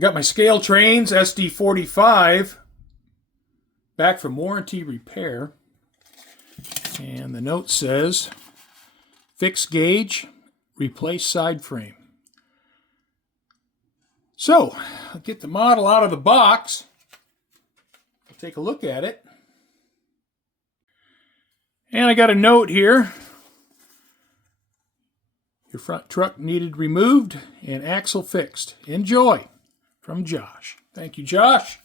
I got my scale trains, SD45, back from warranty repair. And the note says, fix gauge, replace side frame. So, I'll get the model out of the box. I'll take a look at it. And I got a note here. Your front truck needed removed and axle fixed. Enjoy. From Josh. Thank you, Josh.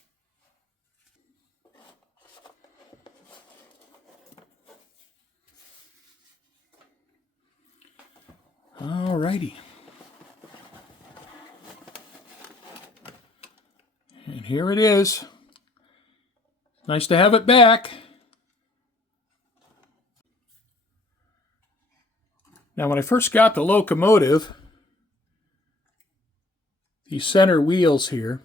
Alrighty. And here it is. Nice to have it back. Now, when I first got the locomotive, these center wheels here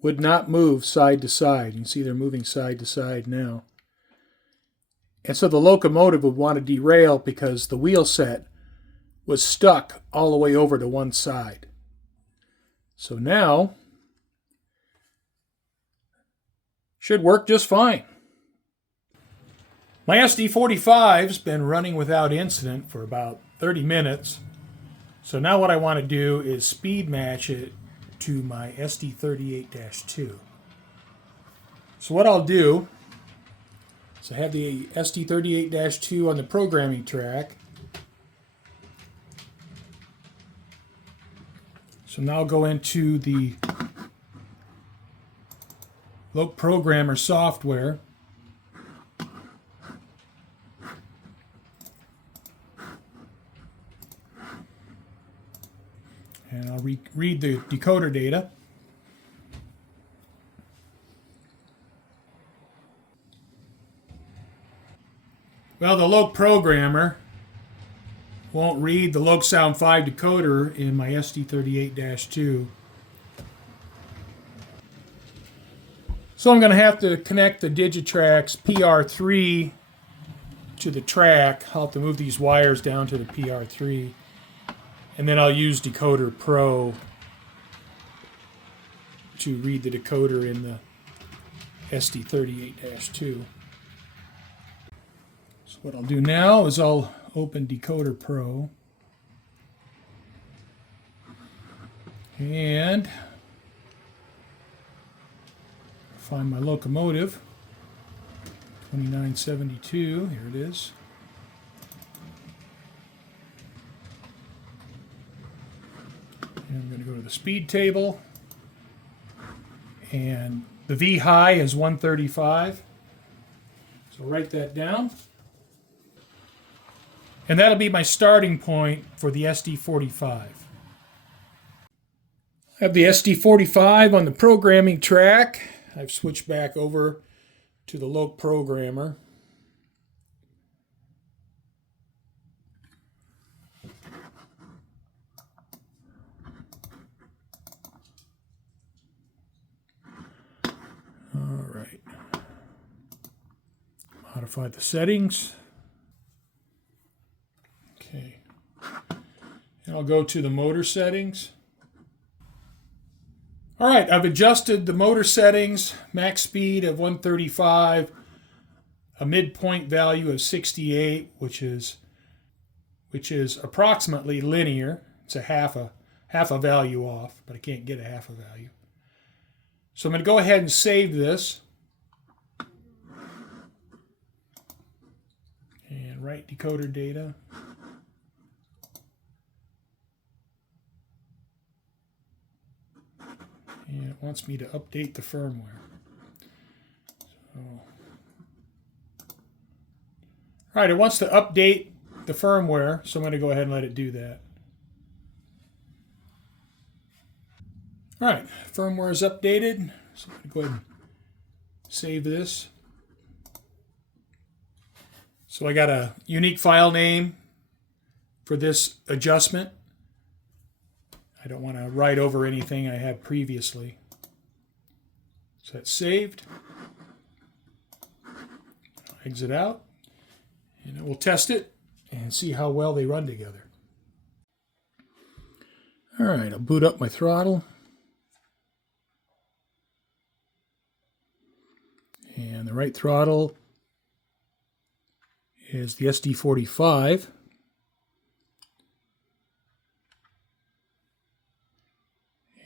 would not move side to side. You can see they're moving side to side now. And so the locomotive would want to derail because the wheel set was stuck all the way over to one side. So now, should work just fine. My SD45's been running without incident for about 30 minutes. So now what I want to do is speed match it to my SD38-2. So what I'll do is I have the SD38-2 on the programming track. So now I'll go into the Loc Programmer software. And I'll read the decoder data. Well, the Loc Programmer won't read the Loc Sound 5 decoder in my SD38-2. So I'm going to have to connect the Digitrax PR3 to the track. I'll have to move these wires down to the PR3. And then I'll use Decoder Pro to read the decoder in the SD38-2. So what I'll do now is I'll open Decoder Pro. And find my locomotive, 2972, here it is. And I'm going to go to the speed table, and the V high is 135, so write that down. And that'll be my starting point for the SD45. I have the SD45 on the programming track. I've switched back over to the Loc Programmer. All right. Modify the settings. Okay. And I'll go to the motor settings. All right, I've adjusted the motor settings, max speed of 135, a midpoint value of 68, which is approximately linear. It's a half a value off, but I can't get a half a value. So I'm going to go ahead and save this. And write decoder data. And it wants me to update the firmware. All right, it wants to update the firmware, so I'm going to go ahead and let it do that. All right, firmware is updated, so I'm going to go ahead and save this. So I got a unique file name for this adjustment. I don't want to write over anything I had previously. So that's saved. I'll exit out, and we'll test it and see how well they run together. All right, I'll boot up my throttle. the right throttle is the SD45.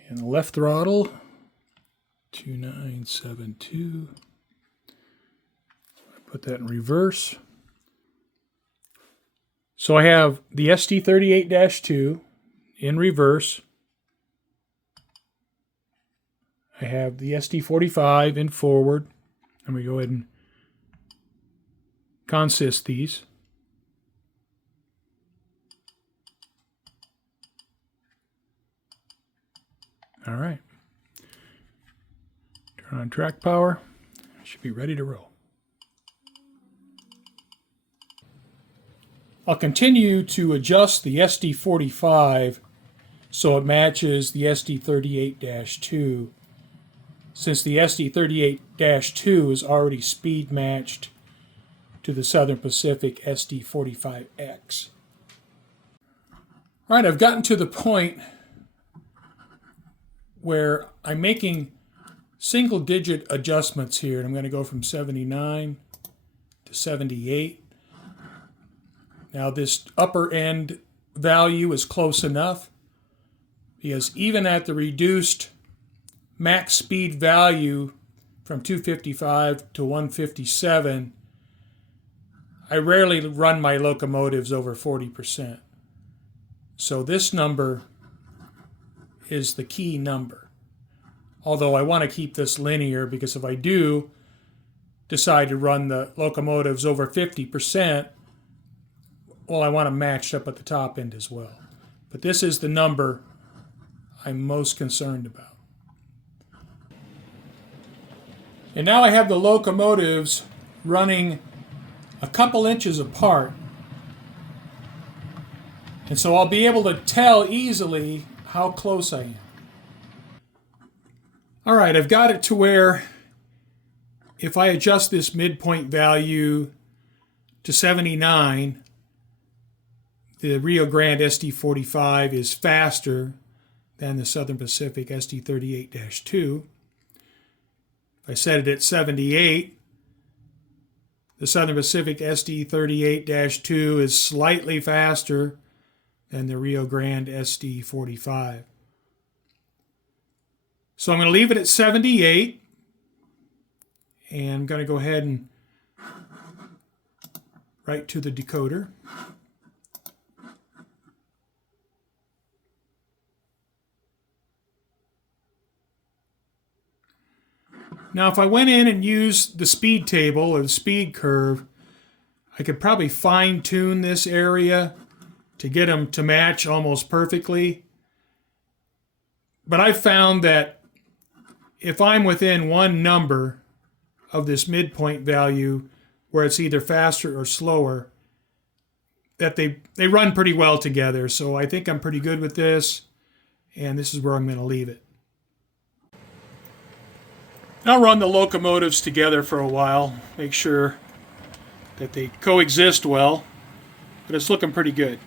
And the left throttle, 2972. Put that in reverse. So I have the SD38-2 in reverse. I have the SD45 in forward. And we go ahead and consist these. All right. Turn on track power. Should be ready to roll. I'll continue to adjust the SD45 so it matches the SD38-2, since the SD38-2 is already speed matched to the Southern Pacific SD45X. All right, I've gotten to the point where I'm making single-digit adjustments here, and I'm going to go from 79 to 78. Now this upper end value is close enough, because even at the reduced max speed value from 255 to 157, I rarely run my locomotives over 40%. So this number is the key number. Although I want to keep this linear, because if I do decide to run the locomotives over 50%, well, I want them matched up at the top end as well. But this is the number I'm most concerned about. And now I have the locomotives running a couple inches apart. And so I'll be able to tell easily how close I am. All right, I've got it to where if I adjust this midpoint value to 79, the Rio Grande SD45 is faster than the Southern Pacific SD38-2. If I set it at 78, the Southern Pacific SD38-2 is slightly faster than the Rio Grande SD45. So I'm going to leave it at 78, and I'm going to go ahead and write to the decoder. Now, if I went in and used the speed table or the speed curve, I could probably fine-tune this area to get them to match almost perfectly. But I've found that if I'm within one number of this midpoint value, where it's either faster or slower, that they run pretty well together. So I think I'm pretty good with this, and this is where I'm going to leave it. I'll run the locomotives together for a while, make sure that they coexist well, but it's looking pretty good.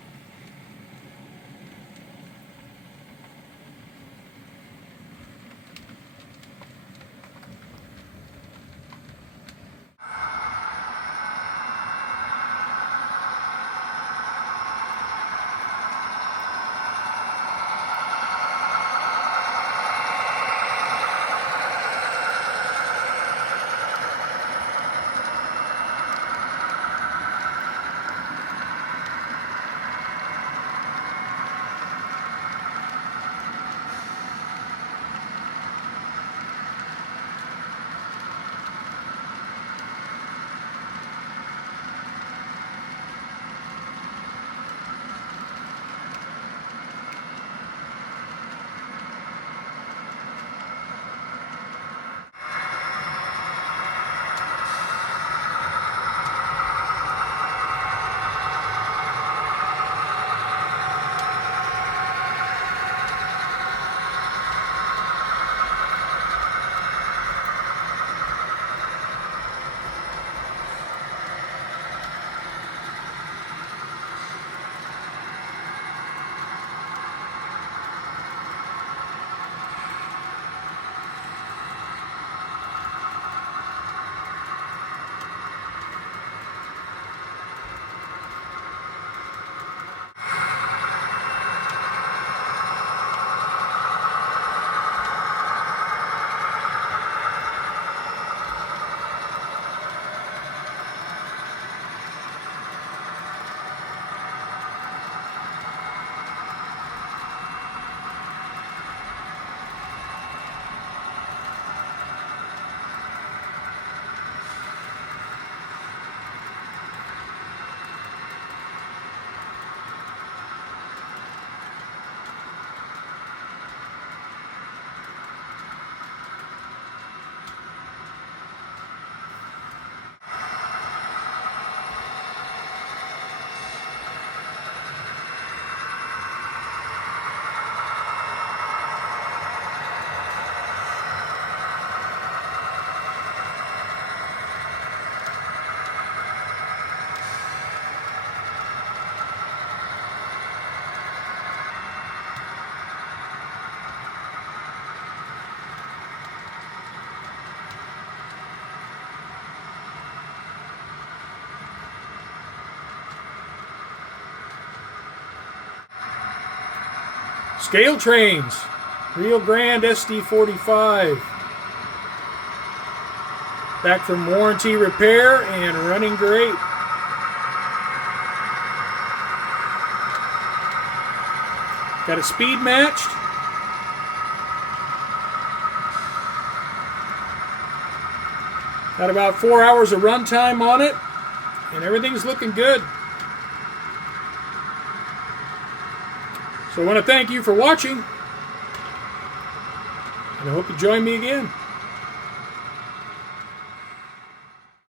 Scale trains, Rio Grande SD45. Back from warranty repair and running great. Got it speed matched. Got about 4 hours of runtime on it, and everything's looking good. So I want to thank you for watching, and I hope you join me again.